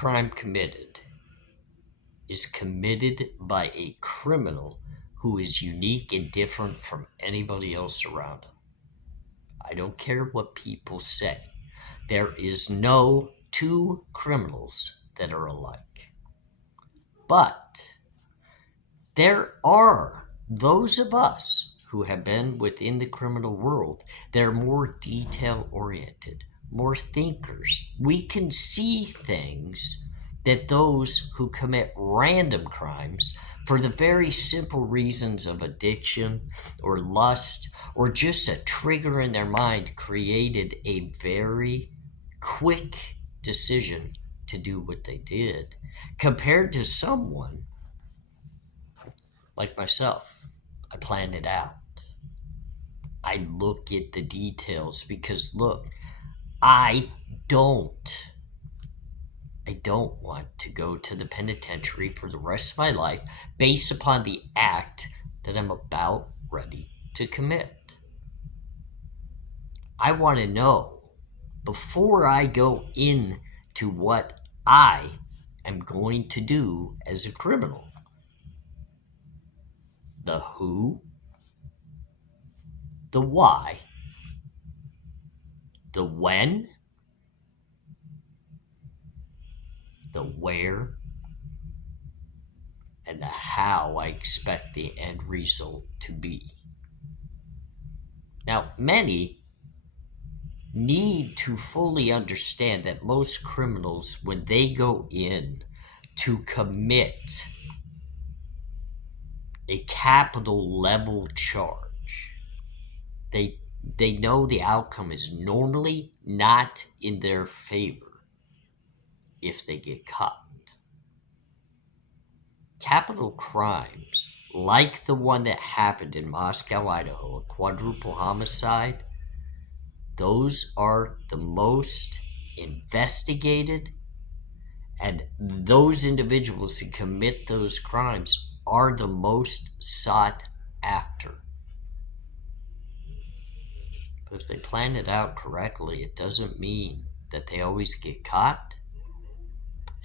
crime committed is committed by a criminal who is unique and different from anybody else around him. I don't care what people say. There is no two criminals that are alike. But there are those of us who have been within the criminal world that are more detail-oriented, more thinkers. We can see things that those who commit random crimes for the very simple reasons of addiction or lust or just a trigger in their mind created a very quick decision to do what they did, compared to someone like myself. I planned it out. I look at the details because, look, I don't want to go to the penitentiary for the rest of my life based upon the act that I'm about ready to commit. I want to know before I go into what I am going to do as a criminal, the who, the why, the when, the where, and the how I expect the end result to be. Now, many need to fully understand that most criminals, when they go in to commit a capital level charge, they know the outcome is normally not in their favor if they get caught. Capital crimes, like the one that happened in Moscow, Idaho, a quadruple homicide, those are the most investigated, and those individuals who commit those crimes are the most sought after. But if they plan it out correctly, it doesn't mean that they always get caught.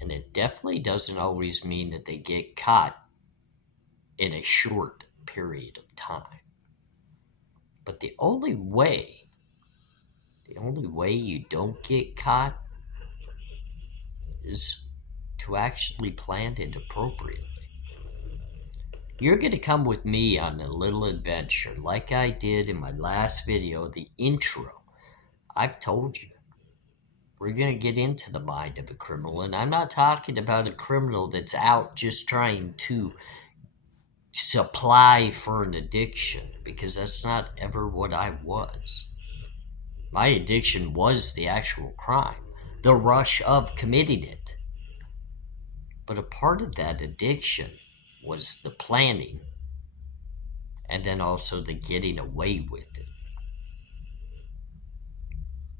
And it definitely doesn't always mean that they get caught in a short period of time. But the only way you don't get caught is to actually plan it appropriately. You're going to come with me on a little adventure like I did in my last video, the intro. I've told you. We're going to get into the mind of a criminal, and I'm not talking about a criminal that's out just trying to supply for an addiction, because that's not ever what I was. My addiction was the actual crime, the rush of committing it. But a part of that addiction was the planning, and then also the getting away with it.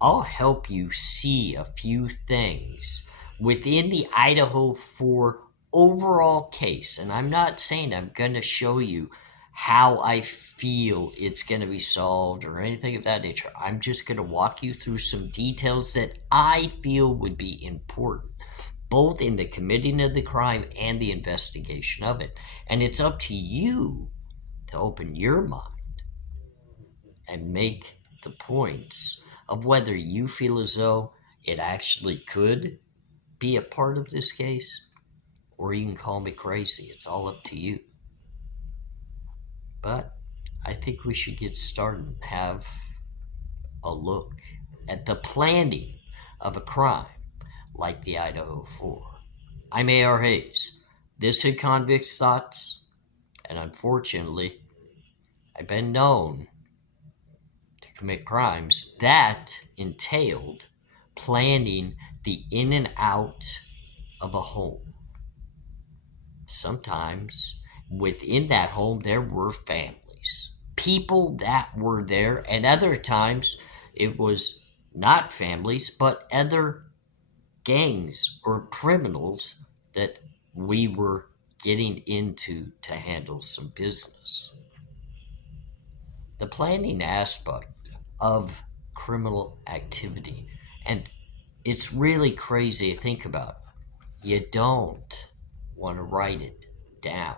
I'll help you see a few things within the Idaho 4 overall case. And I'm not saying I'm going to show you how I feel it's going to be solved or anything of that nature. I'm just going to walk you through some details that I feel would be important, both in the committing of the crime and the investigation of it. And it's up to you to open your mind and make the points of whether you feel as though it actually could be a part of this case, or you can call me crazy. It's all up to you. But I think we should get started and have a look at the planning of a crime like the Idaho 4. I'm ARHayes. This is Convicts Thoughts, and unfortunately, I've been known to commit crimes that entailed planning the in and out of a home. Sometimes within that home there were families, people that were there, and other times it was not families but other gangs or criminals that we were getting into to handle some business. The planning aspect of criminal activity, and it's really crazy to think about. you don't want to write it down.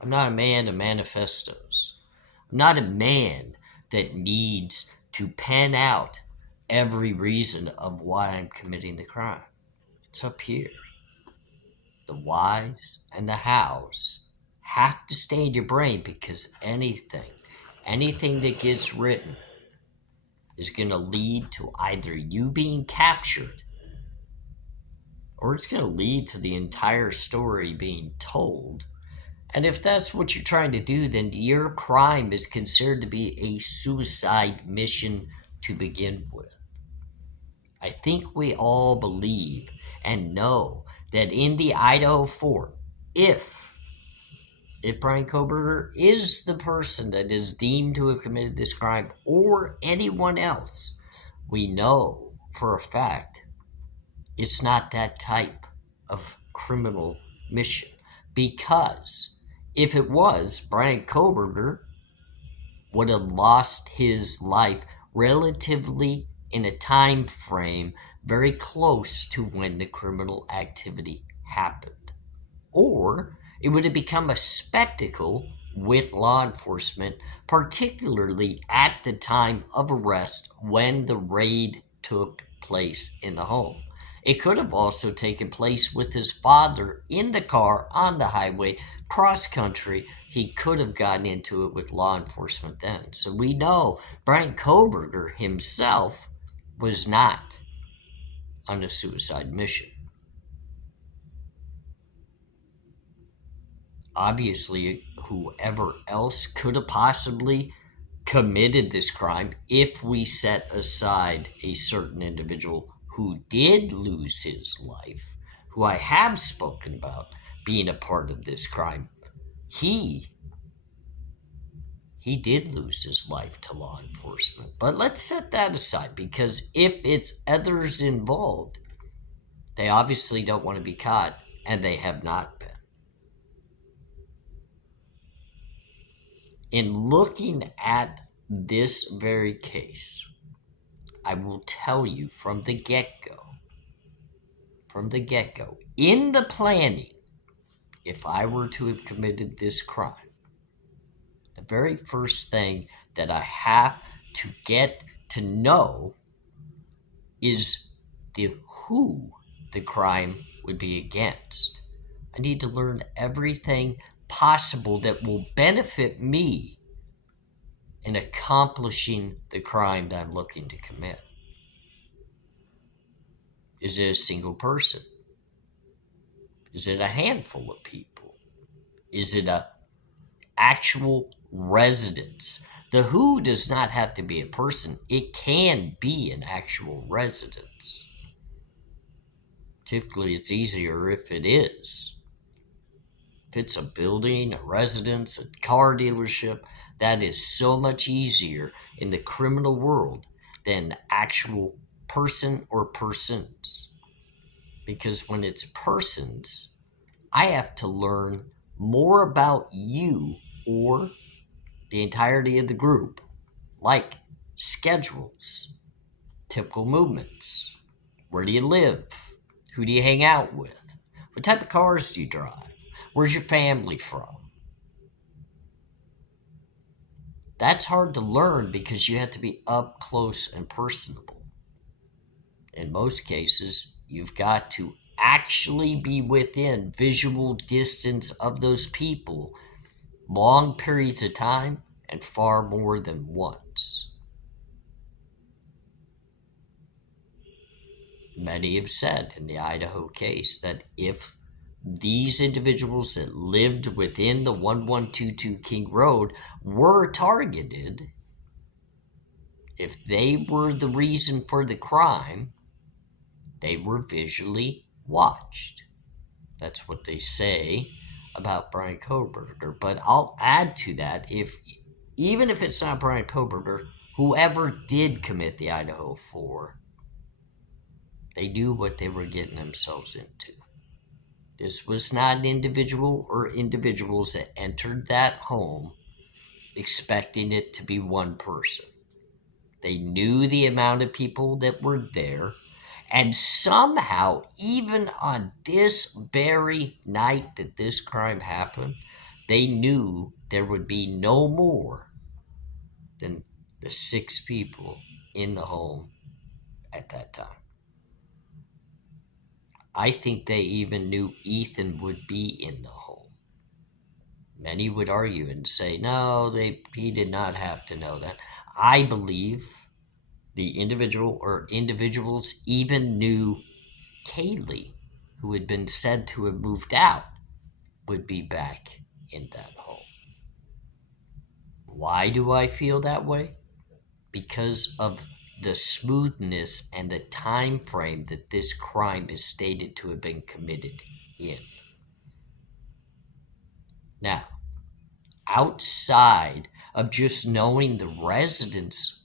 I'm not a man of manifestos. I'm not a man that needs to pen out every reason of why I'm committing the crime. It's up here. The whys and the hows have to stay in your brain, because anything that gets written is going to lead to either you being captured, or it's going to lead to the entire story being told. And if that's what you're trying to do, then your crime is considered to be a suicide mission to begin with. I think we all believe and know that in the Idaho fort, if Brian Koberger is the person that is deemed to have committed this crime, or anyone else, we know for a fact it's not that type of criminal mission. Because if it was, Brian Koberger would have lost his life relatively in a time frame very close to when the criminal activity happened. Or it would have become a spectacle with law enforcement, particularly at the time of arrest when the raid took place in the home. It could have also taken place with his father in the car on the highway, cross country. He could have gotten into it with law enforcement then. So we know Brian Koberger himself was not on a suicide mission. Obviously, whoever else could have possibly committed this crime, if we set aside a certain individual who did lose his life, who I have spoken about being a part of this crime, he did lose his life to law enforcement. But let's set that aside, because if it's others involved, they obviously don't want to be caught, and they have not been. In looking at this very case, I will tell you from the get-go, in the planning, if I were to have committed this crime, the very first thing that I have to get to know is who the crime would be against. I need to learn everything possible that will benefit me in accomplishing the crime that I'm looking to commit. Is it a single person? Is it a handful of people? Is it a actual residence? The who does not have to be a person. It can be an actual residence. Typically, it's easier if it is. If it's a building, a residence, a car dealership, that is so much easier in the criminal world than actual person or persons. Because when it's persons, I have to learn more about you or the entirety of the group, like schedules, typical movements, where do you live, who do you hang out with, what type of cars do you drive, where's your family from. That's hard to learn because you have to be up close and personable. In most cases, you've got to actually be within visual distance of those people long periods of time and far more than once. Many have said in the Idaho case that if these individuals that lived within the 1122 King Road were targeted, if they were the reason for the crime, they were visually watched. That's what they say about Brian Koberger. But I'll add to that, even if it's not Brian Koberger, whoever did commit the Idaho 4, they knew what they were getting themselves into. This was not an individual or individuals that entered that home expecting it to be one person. They knew the amount of people that were there, And somehow, even on this very night that this crime happened, they knew there would be no more than the 6 people in the home at that time. I think they even knew Ethan would be in the home. Many would argue and say, no, he did not have to know that. I believe the individual or individuals even knew Kaylee, who had been said to have moved out, would be back in that home. Why do I feel that way? Because of the smoothness and the time frame that this crime is stated to have been committed in. Now, outside of just knowing the residents,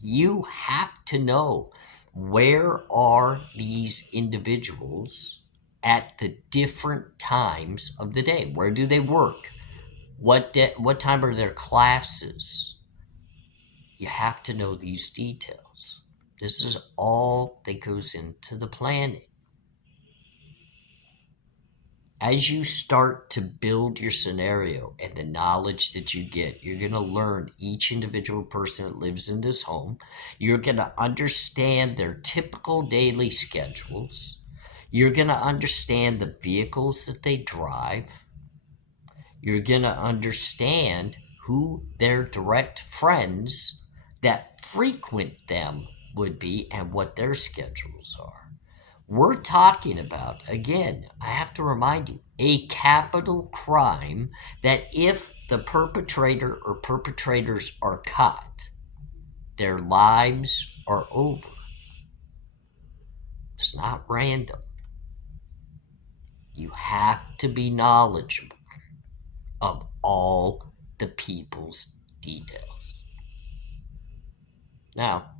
you have to know, where are these individuals at the different times of the day? Where do they work? What time are their classes? You have to know these details. This is all that goes into the planning. As you start to build your scenario and the knowledge that you get, you're going to learn each individual person that lives in this home. You're going to understand their typical daily schedules. You're going to understand the vehicles that they drive. You're going to understand who their direct friends that frequent them would be and what their schedules are. We're talking about, again, I have to remind you, a capital crime that if the perpetrator or perpetrators are caught, their lives are over. It's not random. You have to be knowledgeable of all the people's details. Now,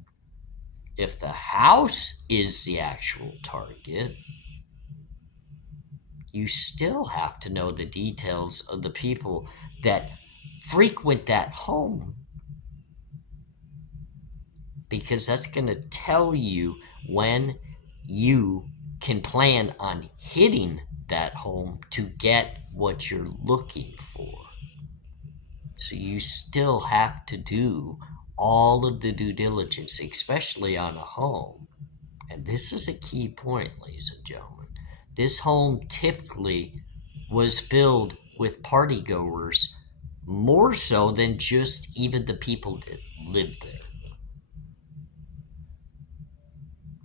if the house is the actual target, you still have to know the details of the people that frequent that home, because that's going to tell you when you can plan on hitting that home to get what you're looking for. So you still have to do all of the due diligence, especially on a home. And this is a key point, ladies and gentlemen. This home typically was filled with partygoers, more so than just even the people that lived there.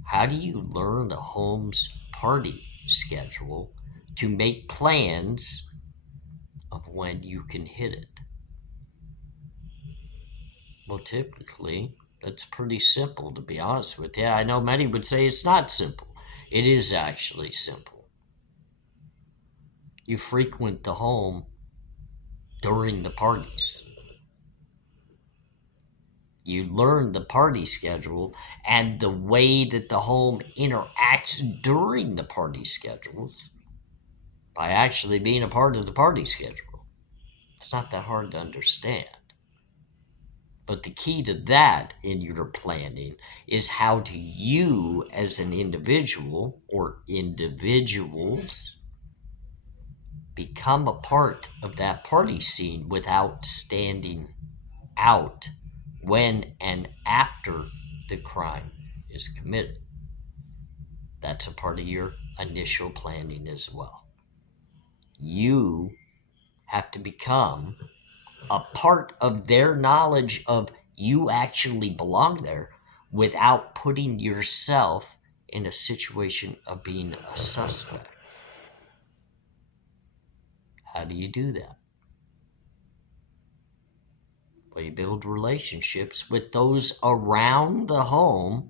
How do you learn the home's party schedule to make plans of when you can hit it? Well, typically, that's pretty simple, to be honest with you. I know many would say it's not simple. It is actually simple. You frequent the home during the parties. You learn the party schedule and the way that the home interacts during the party schedules by actually being a part of the party schedule. It's not that hard to understand. But the key to that in your planning is, how do you as an individual or individuals become a part of that party scene without standing out when and after the crime is committed? That's a part of your initial planning as well. You have to become a part of their knowledge of you actually belong there without putting yourself in a situation of being a suspect. How do you do that? Well, you build relationships with those around the home,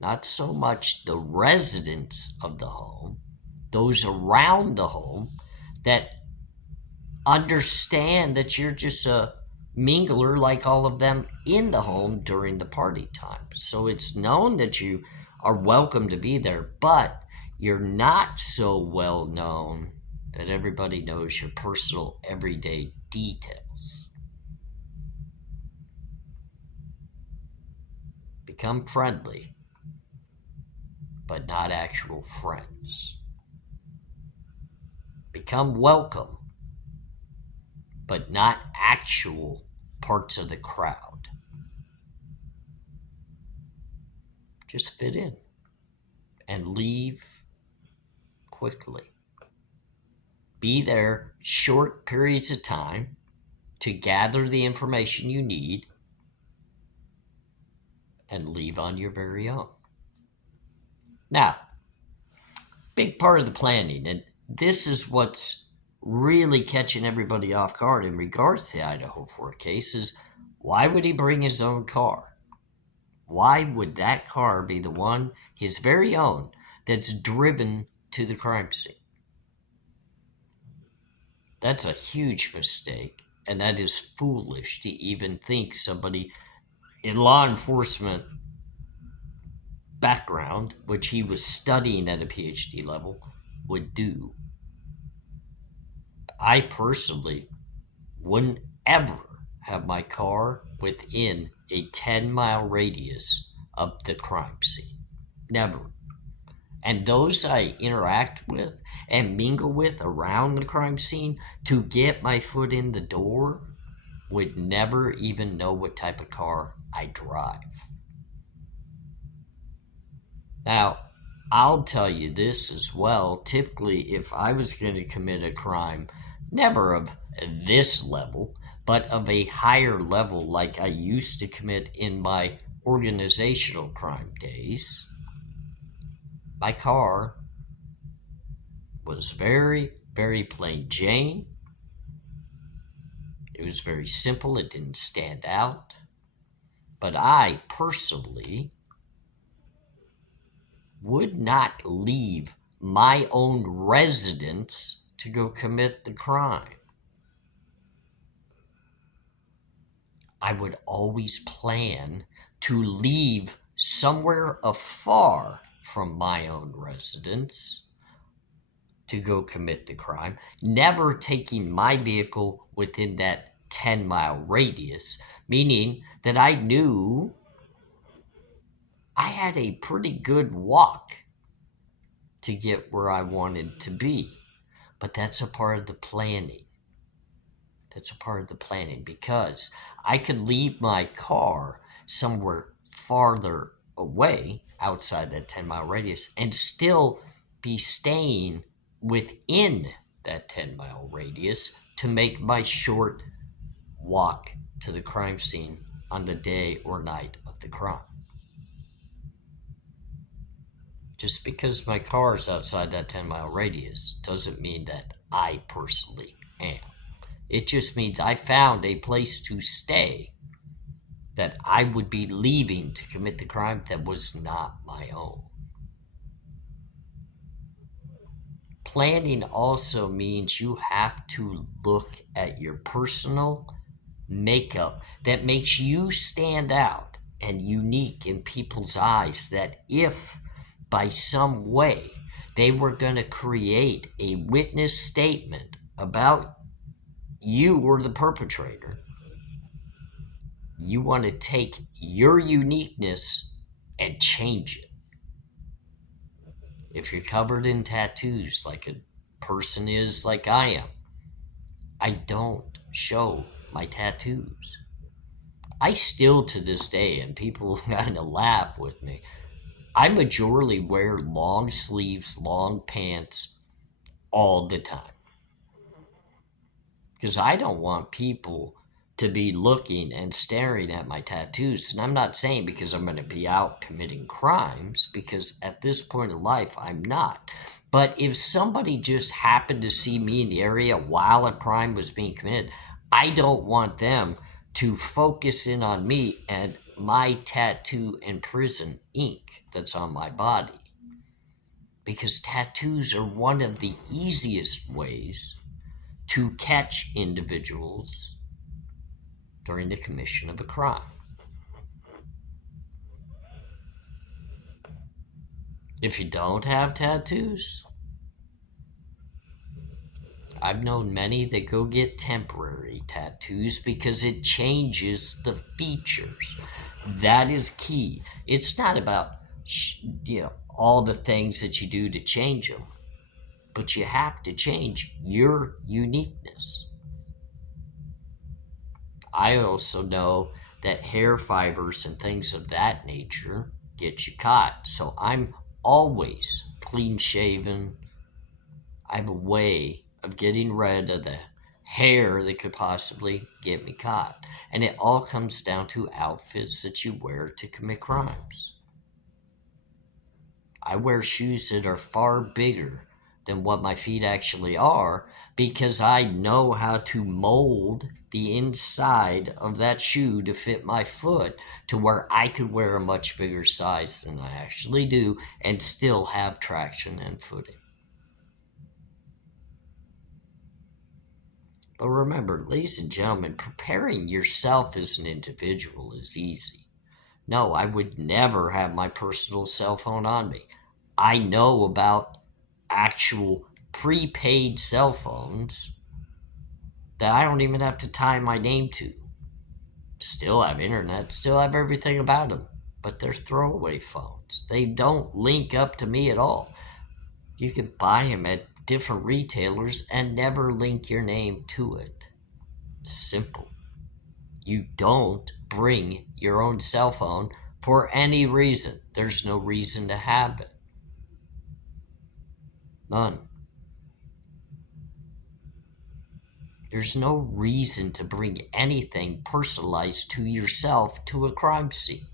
not so much the residents of the home, those around the home that understand that you're just a mingler like all of them in the home during the party time. So it's known that you are welcome to be there, but you're not so well known that everybody knows your personal everyday details. Become friendly. but not actual friends. Become welcome, but not actual parts of the crowd. Just fit in and leave quickly. Be there short periods of time to gather the information you need and leave on your very own. Now, big part of the planning, and this is what's really catching everybody off guard in regards to the Idaho 4 case, is why would he bring his own car? Why would that car be the one, his very own, that's driven to the crime scene? That's a huge mistake, and that is foolish to even think somebody in law enforcement background, which he was studying at a PhD level, would do. I personally wouldn't ever have my car within a 10-mile radius of the crime scene. Never. And those I interact with and mingle with around the crime scene to get my foot in the door would never even know what type of car I drive. Now, I'll tell you this as well. Typically, if I was going to commit a crime, never of this level, but of a higher level like I used to commit in my organizational crime days, my car was very, very plain Jane. It was very simple. It didn't stand out. But I personally would not leave my own residence to go commit the crime. I would always plan to leave somewhere afar from my own residence to go commit the crime, never taking my vehicle within that 10-mile radius, meaning that I knew I had a pretty good walk to get where I wanted to be. But that's a part of the planning. That's a part of the planning, because I could leave my car somewhere farther away outside that 10-mile radius and still be staying within that 10-mile radius to make my short walk to the crime scene on the day or night of the crime. Just because my car is outside that 10-mile radius doesn't mean that I personally am. It just means I found a place to stay that I would be leaving to commit the crime that was not my own. Planning also means you have to look at your personal makeup that makes you stand out and unique in people's eyes, that if by some way they were going to create a witness statement about you or the perpetrator, you want to take your uniqueness and change it. If you're covered in tattoos like a person is, like I am, I don't show my tattoos. I still, to this day, and people kind of laugh with me, I majorly wear long sleeves, long pants all the time. Because I don't want people to be looking and staring at my tattoos. And I'm not saying because I'm going to be out committing crimes, because at this point in life, I'm not. But if somebody just happened to see me in the area while a crime was being committed, I don't want them to focus in on me and my tattoo and prison ink that's on my body. Because tattoos are one of the easiest ways to catch individuals during the commission of a crime. If you don't have tattoos, I've known many that go get temporary tattoos because it changes the features. That is key. It's not about all the things that you do to change them. But you have to change your uniqueness. I also know that hair fibers and things of that nature get you caught. So I'm always clean shaven. I have a way of getting rid of the hair that could possibly get me caught. And it all comes down to outfits that you wear to commit crimes. I wear shoes that are far bigger than what my feet actually are because I know how to mold the inside of that shoe to fit my foot to where I could wear a much bigger size than I actually do and still have traction and footing. But remember, ladies and gentlemen, preparing yourself as an individual is easy. No, I would never have my personal cell phone on me. I know about actual prepaid cell phones that I don't even have to tie my name to. Still have internet, still have everything about them, but they're throwaway phones. They don't link up to me at all. You can buy them at different retailers and never link your name to it. Simple. You don't bring your own cell phone for any reason. There's no reason to have it. None. There's no reason to bring anything personalized to yourself to a crime scene.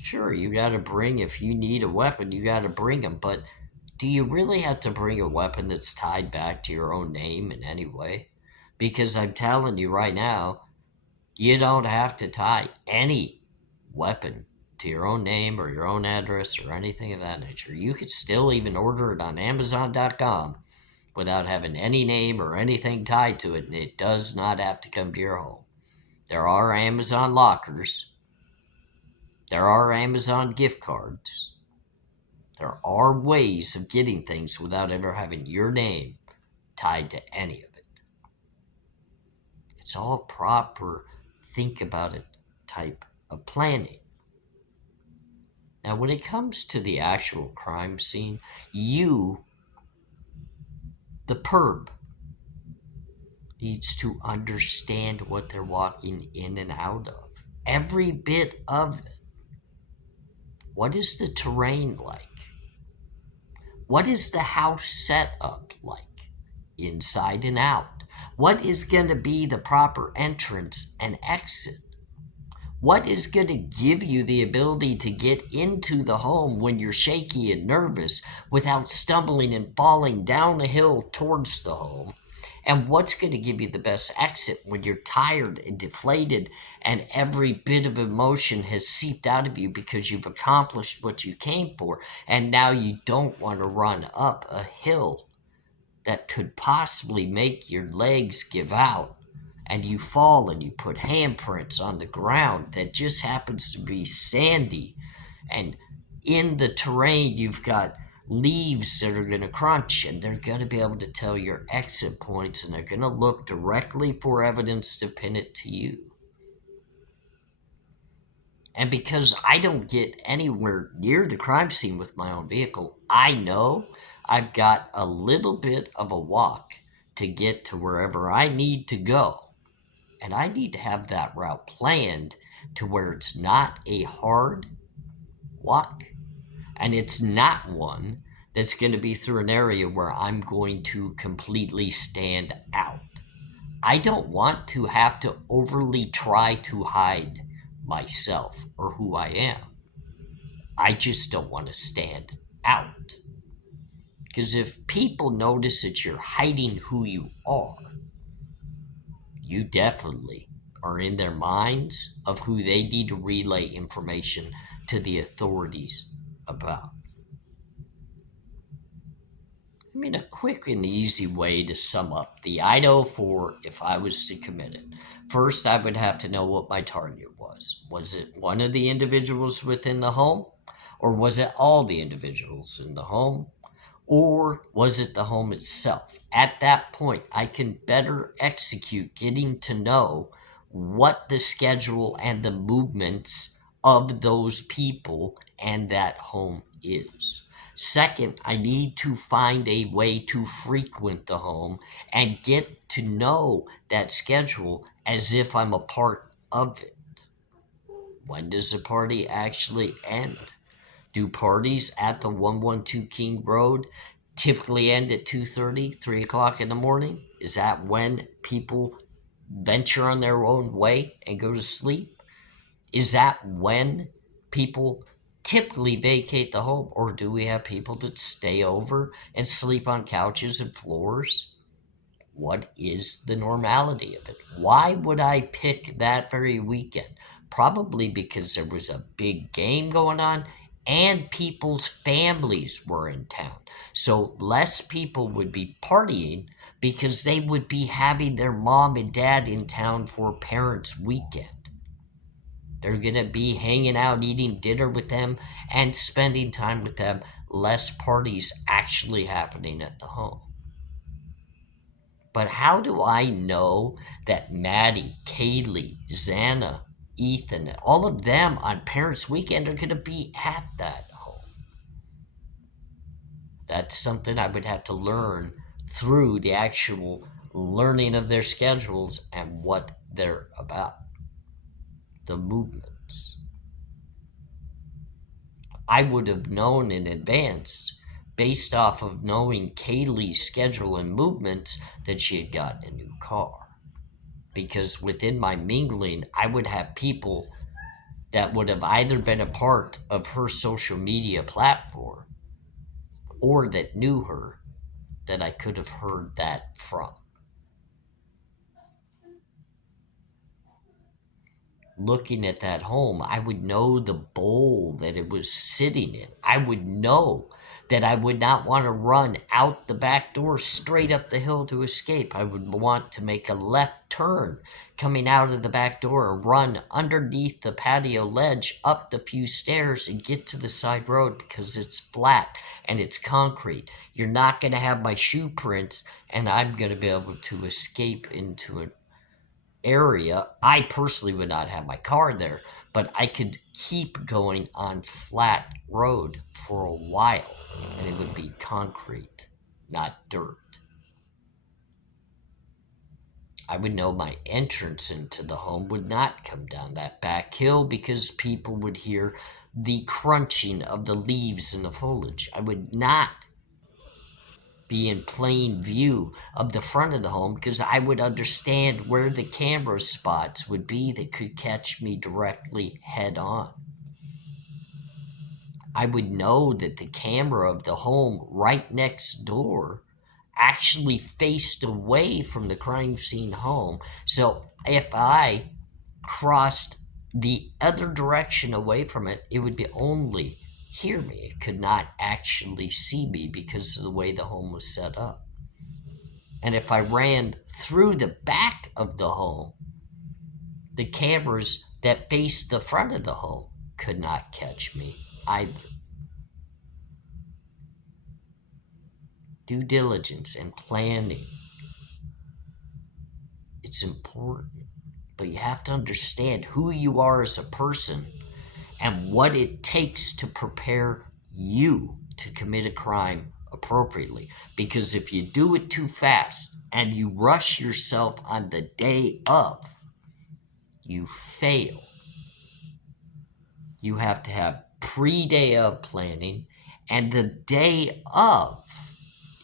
Sure, you gotta bring, if you need a weapon, you gotta bring them, but do you really have to bring a weapon that's tied back to your own name in any way? Because I'm telling you right now, you don't have to tie any weapon to your own name or your own address or anything of that nature. You could still even order it on Amazon.com without having any name or anything tied to it, and it does not have to come to your home. There are Amazon lockers. There are Amazon gift cards. There are ways of getting things without ever having your name tied to any of it. It's all proper, think about it type of planning. Now, when it comes to the actual crime scene, you, the perp, needs to understand what they're walking in and out of. Every bit of it. What is the terrain like? What is the house set up like? Inside and out. What is going to be the proper entrance and exit? What is going to give you the ability to get into the home when you're shaky and nervous without stumbling and falling down the hill towards the home? And what's going to give you the best exit when you're tired and deflated and every bit of emotion has seeped out of you because you've accomplished what you came for and now you don't want to run up a hill that could possibly make your legs give out and you fall and you put handprints on the ground that just happens to be sandy, and in the terrain you've got leaves that are going to crunch and they're going to be able to tell your exit points and they're going to look directly for evidence to pin it to you. And because I don't get anywhere near the crime scene with my own vehicle, I know I've got a little bit of a walk to get to wherever I need to go. And I need to have that route planned to where it's not a hard walk and it's not one that's going to be through an area where I'm going to completely stand out. I don't want to have to overly try to hide myself or who I am. I just don't want to stand out. Because if people notice that you're hiding who you are, you definitely are in their minds of who they need to relay information to the authorities about. I mean, a quick and easy way to sum up the Idaho 4 if I was to commit it. First, I would have to know what my target was. Was it one of the individuals within the home? Or was it all the individuals in the home? Or was it the home itself? At that point, I can better execute getting to know what the schedule and the movements of those people and that home is. Second, I need to find a way to frequent the home and get to know that schedule as if I'm a part of it. When does the party actually end? Do parties at the 112 King Road typically end at 2:30, 3 o'clock in the morning? Is that when people venture on their own way and go to sleep? Is that when people typically vacate the home? Or do we have people that stay over and sleep on couches and floors? What is the normality of it? Why would I pick that very weekend? Probably because there was a big game going on and people's families were in town. So less people would be partying because they would be having their mom and dad in town for parents' weekend. They're going to be hanging out, eating dinner with them, and spending time with them. Less parties actually happening at the home. But how do I know that Maddie, Kaylee, Xana, Ethan, all of them on Parents' Weekend are going to be at that home? That's something I would have to learn through the actual learning of their schedules and what they're about. The movements. I would have known in advance, based off of knowing Kaylee's schedule and movements, that she had gotten a new car. Because within my mingling, I would have people that would have either been a part of her social media platform or that knew her that I could have heard that from. Looking at that home, I would know the bowl that it was sitting in. I would know that I would not want to run out the back door straight up the hill to escape. I would want to make a left turn coming out of the back door, run underneath the patio ledge up the few stairs and get to the side road because it's flat and it's concrete. You're not going to have my shoe prints, and I'm going to be able to escape into an area. I personally would not have my car there, but I could keep going on flat road for a while, and it would be concrete, not dirt. I would know my entrance into the home would not come down that back hill because people would hear the crunching of the leaves in the foliage. I would not be in plain view of the front of the home because I would understand where the camera spots would be that could catch me directly head on. I would know that the camera of the home right next door actually faced away from the crime scene home. So if I crossed the other direction away from it, it would be only hear me. It could not actually see me because of the way the home was set up. And if I ran through the back of the home, the cameras that faced the front of the home could not catch me either. Due diligence and planning. It's important, but you have to understand who you are as a person and what it takes to prepare you to commit a crime appropriately. Because if you do it too fast and you rush yourself on the day of, you fail. You have to have pre-day of planning, and the day of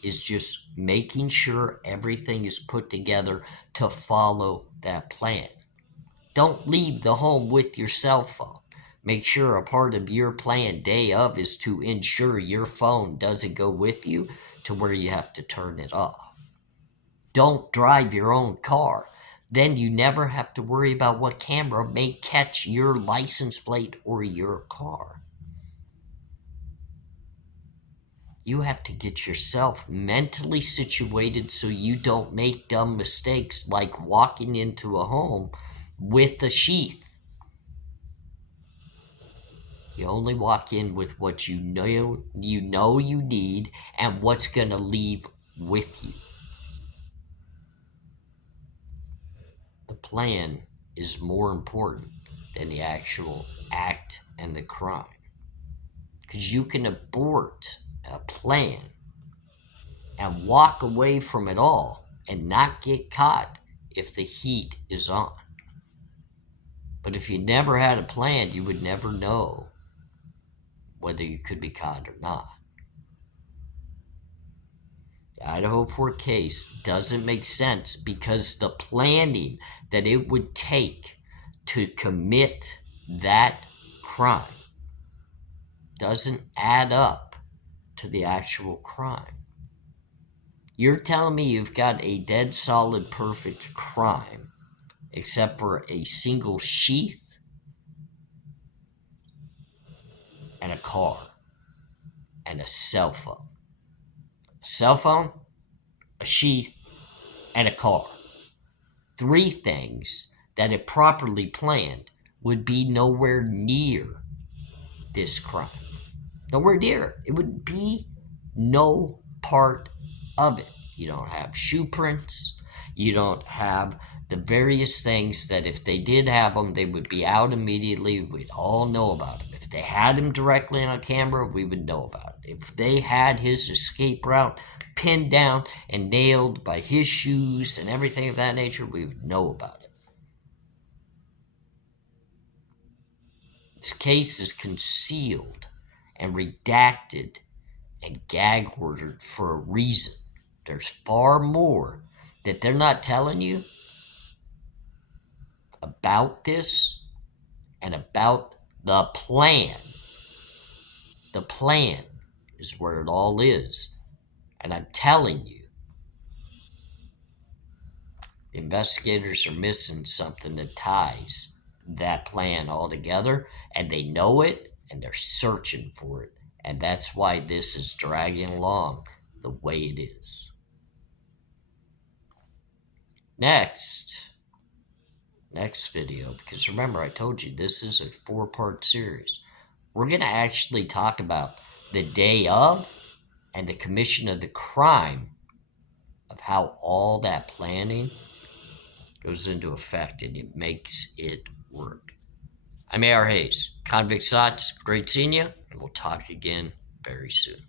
is just making sure everything is put together to follow that plan. Don't leave the home with your cell phone. Make sure a part of your plan day of is to ensure your phone doesn't go with you to where you have to turn it off. Don't drive your own car. Then you never have to worry about what camera may catch your license plate or your car. You have to get yourself mentally situated so you don't make dumb mistakes like walking into a home with a sheath. You only walk in with what you know you need and what's going to leave with you. The plan is more important than the actual act and the crime. Because you can abort a plan and walk away from it all and not get caught if the heat is on. But if you never had a plan, you would never know whether you could be caught or not. The Idaho 4 case doesn't make sense because the planning that it would take to commit that crime doesn't add up to the actual crime. You're telling me you've got a dead solid perfect crime except for a single sheath and a car and a cell phone. A cell phone, a sheath, and a car. 3 things that, if properly planned, would be nowhere near this crime. Nowhere near it. It would be no part of it. You don't have shoe prints. You don't have the various things that if they did have them, they would be out immediately. We'd all know about them. If they had him directly on camera, we would know about it. If they had his escape route pinned down and nailed by his shoes and everything of that nature, we would know about it. This case is concealed and redacted and gag ordered for a reason. There's far more that they're not telling you about this and about the plan. The plan is where it all is. And I'm telling you, the investigators are missing something that ties that plan all together, and they know it, and they're searching for it. And that's why this is dragging along the way it is. Next video, because remember I told you this is a 4-part series, we're going to actually talk about the day of and the commission of the crime, of how all that planning goes into effect and it makes it work. I'm ARHayes. Convicts Thoughts, great seeing you, and we'll talk again very soon.